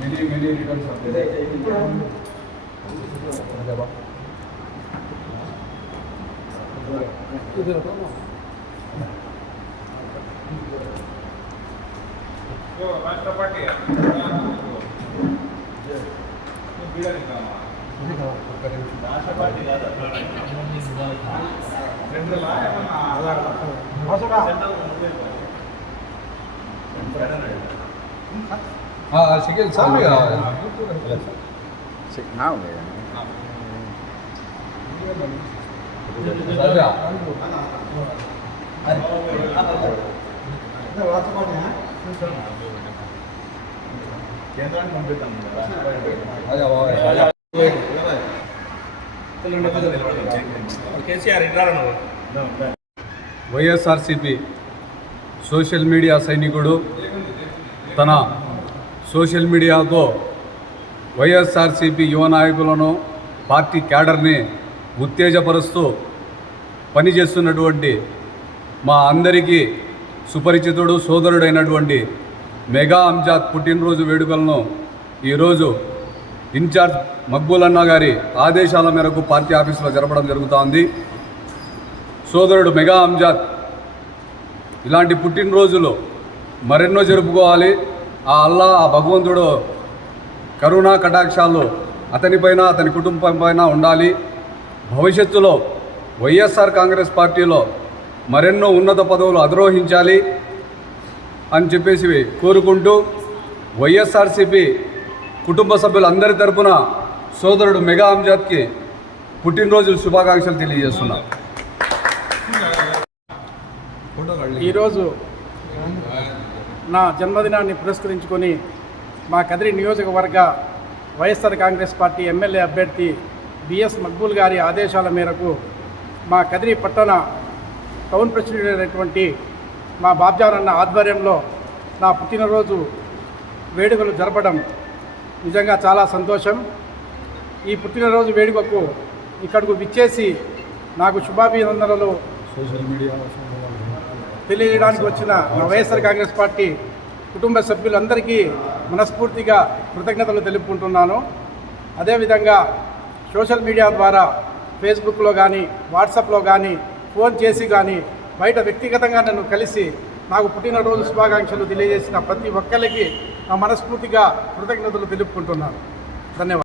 Many, many returns of the day. हाँ ಸಿಗಲ್ ಸಾಮಿ ಸಿಕ್ ನಾವು ಅದೇ ವಾಸ ಮಾಡಿ ఇంటారా వైఎస్ఆర్సిపి సోషల్ మీడియా సైనికుడు తన సోషల్ మీడియాతో వైఎస్ఆర్సిపి యువ నాయకులను పార్టీ క్యాడర్ని ఉత్తేజపరుస్తూ పనిచేస్తున్నటువంటి మా అందరికీ సుపరిచితుడు సోదరుడైనటువంటి మెగా అంజాద్ పుట్టినరోజు వేడుకలను ఈరోజు ఇన్ఛార్జ్ మక్బూలన్న గారి ఆదేశాల మేరకు పార్టీ ఆఫీసులో జరపడం జరుగుతోంది. సోదరుడు మెగా అంజాద్ ఇలాంటి పుట్టినరోజులు మరెన్నో జరుపుకోవాలి. ఆ అల్లా ఆ భగవంతుడు కరుణా కటాక్షాలు అతనిపైన అతని కుటుంబం పైన ఉండాలి. భవిష్యత్తులో వైఎస్ఆర్ కాంగ్రెస్ పార్టీలో మరెన్నో ఉన్నత పదవులు అధిరోహించాలి అని చెప్పేసి కోరుకుంటూ వైఎస్ఆర్సిపి కుటుంబ సభ్యులందరి తరపున సోదరుడు మెగా అంజాద్కి పుట్టినరోజు శుభాకాంక్షలు తెలియజేస్తున్నా. ఈరోజు నా జన్మదినాన్ని పురస్కరించుకొని మా కదిరి నియోజకవర్గ వైఎస్ఆర్ కాంగ్రెస్ పార్టీ ఎమ్మెల్యే అభ్యర్థి బిఎస్ మక్బూల్ గారి ఆదేశాల మేరకు మా కదిరి పట్టణ టౌన్ ప్రెసిడెంట్ అయినటువంటి మా బాబ్జానన్న ఆధ్వర్యంలో నా పుట్టినరోజు వేడుకలు జరపడం నిజంగా చాలా సంతోషం. ఈ పుట్టినరోజు వేడుకకు ఇక్కడకు విచ్చేసి నాకు శుభాభినందనలు సోషల్ మీడియా తెలియజేయడానికి వచ్చిన నా వైఎస్ఆర్ కాంగ్రెస్ పార్టీ కుటుంబ సభ్యులందరికీ మనస్ఫూర్తిగా కృతజ్ఞతలు తెలుపుకుంటున్నాను. అదేవిధంగా సోషల్ మీడియా ద్వారా ఫేస్బుక్లో కానీ వాట్సాప్లో కానీ ఫోన్ చేసి కానీ బయట వ్యక్తిగతంగా నన్ను కలిసి నాకు పుట్టినరోజు శుభాకాంక్షలు తెలియజేసిన ప్రతి ఒక్కరికి నా మనస్ఫూర్తిగా కృతజ్ఞతలు తెలుపుకుంటున్నాను. ధన్యవాదాలు.